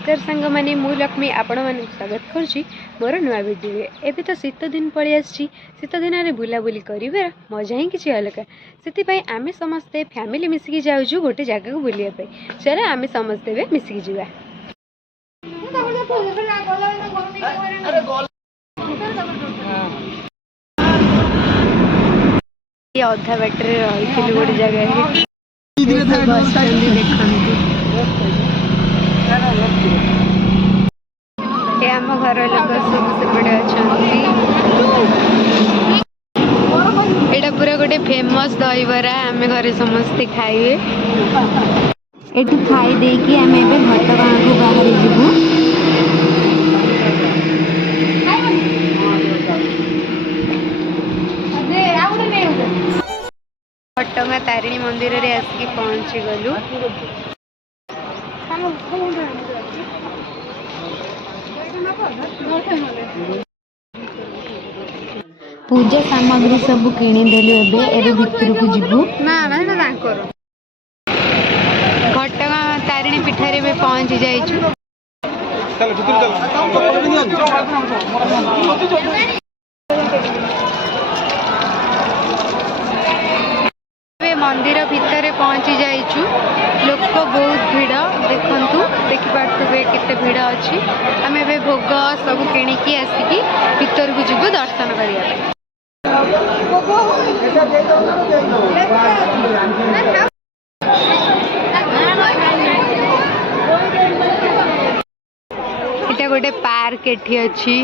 नमस्कार सांग मैंने मु लक्ष्मी आपण मन स्वागत करुँची मोर नुआ भिडियो। एबे तो शीत दिन पलि आसी शीत दिन में बुलाबुली कर मजा ही किसी अलग से आम समस्ते फैमिली मिसिकी जाऊँ गोटे जगह को बुलाया चलो आम समस्ते भी मिसिकी जा अधा बाटर रही गोटे जगह आम घर लोग सब सेपटे अच्छा यहाँ पूरा गोटे फेमस दहीबरा आम घरे समस्ते खाइए एठू खाई देकी आम एबे घटगाँ को बाहर जीवु घटगाँ तारिणी मंदिर रे आसिक पहुँची गलु। पूजा सामग्री सब किणीदेलु एबे भितर को जीवु ना घटगाँ तारिणी पीठारे भी पहुँची जाइछु। मंदिर भितर पहुँची जाइछु लोक बहुत भीड़ देखंतु देखि पार्थुबे केते भीड़ अछि। आम ए भोग सब किणिकी आसिकी भितर को जीवु दर्शन करिया एटा गोटे पार्क एठी अछि।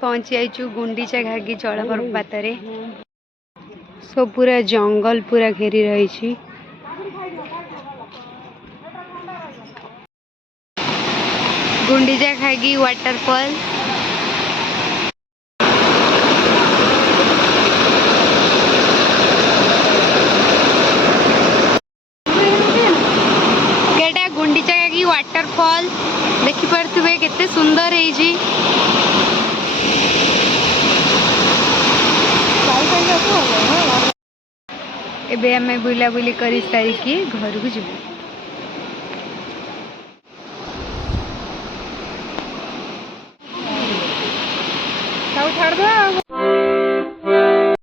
पहुँची आईचु गुंडीचा घागी जलप्रपात सब पूरा जंगल पूरा घेरी रही। गुंडीचा घागी वाटरफॉल केटा गुंडीचा घागी वाटरफॉल देखि पार्थुबे केते सुंदर है। एबे आमे बुलाबुली करी सारिकी घर को जीवु। छाड़ दो।